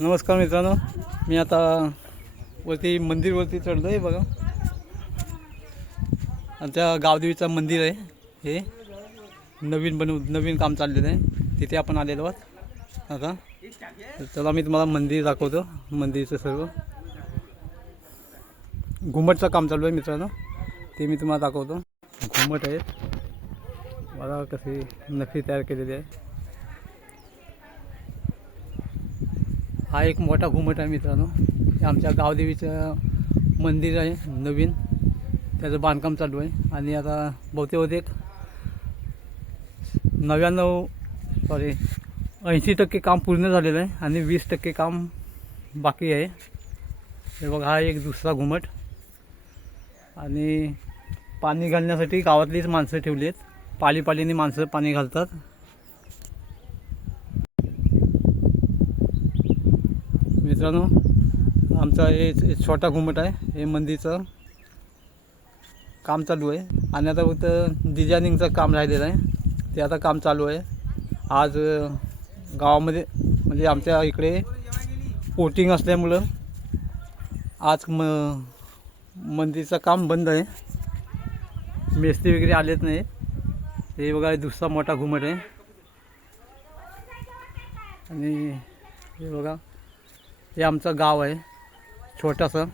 नमस्कार मित्रांनो, मी आता वरती मंदिरवरती चढलो आहे बघा. आमच्या गावदेवीचं मंदिर आहे. हे नवीन काम चाललेलं आहे. तिथे आपण आलेलो आहोत आता. चला मी तुम्हाला मंदिर दाखवतो. मंदिरचं सर्व घुमटचं काम चालू आहे मित्रांनो, ते मी तुम्हाला दाखवतो. घुमट आहे बघा, कशी नक्षी तयार केलेली आहे. हा एक मोठा घुमट आहे मित्रांनो. हे आमच्या गावदेवीचं मंदिर आहे नवीन, त्याचं बांधकाम चालू आहे. आणि आता बहुतेक 80% काम पूर्ण झालेलं आहे आणि 20% काम बाकी आहे. हे बघा, हा एक दुसरा घुमट. आणि पाणी घालण्यासाठी गावातलीच माणसं ठेवली आहेत. पाळीने माणसं पाणी घालतात. मित्रांनो, आमचा हे छोटा घुमट आहे. हे मंदिरचं काम चालू आहे आणि आता फक्त डिझायनिंगचं काम राहिलेलं आहे. ते आता काम चालू आहे. आज गावामध्ये म्हणजे आमच्या इकडे वोटिंग असल्यामुळं आज मंदिरचं काम बंद आहे. मिस्त्री वगैरे आलेच नाही. हे बघा, दुसरा मोठा घुमट आहे. आणि हे बघा, हे आमचं गाव आहे छोटंसं.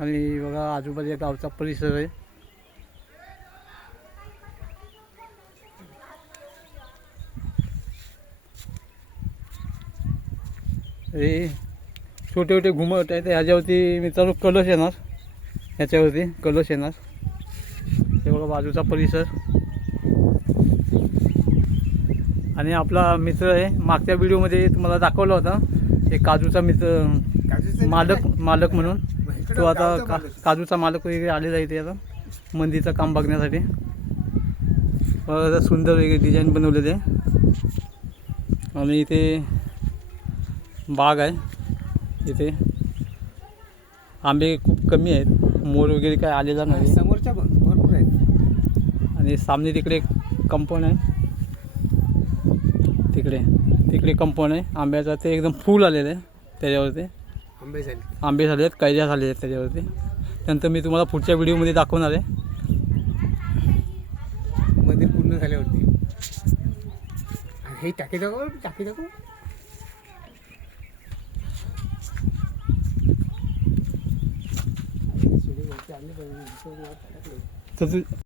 आणि बघा, आजूबाजूला गावचा परिसर आहे. हे छोटे छोटे घुमट आहेत. ह्याच्यावरती मित्रांनो कलश येणार. ह्याच्यावरती कलश येणार. हे बघा, बाजूचा परिसर. आणि आपला मित्र आहे, मागच्या व्हिडिओमध्ये तुम्हाला दाखवला होता, एक काजूचा मित्र, मालक म्हणून. तो आता काजूचा मालक वगैरे आलेला आहे. ते आता मंदिरचं काम बघण्यासाठी. सुंदर वगैरे डिझाईन बनवलेले आहे. आणि इथे बाग आहे. इथे आंबे खूप कमी आहेत, मोर वगैरे काय आलेला नाही. समोरच्या भरपूर आहेत. आणि सामने तिकडे कंपाऊंड आहे. तिकडे कंपाऊंड आहे आंब्याचं. ते एकदम फुल आलेलं आहे. त्याच्यावरती आंबे झाले आहेत, कैऱ्या झाले आहेत त्याच्यावरती. नंतर मी तुम्हाला पुढच्या व्हिडिओमध्ये दाखवणार आहे. मंदिर पूर्ण झाल्यावरती हे टाकी दाखव. तर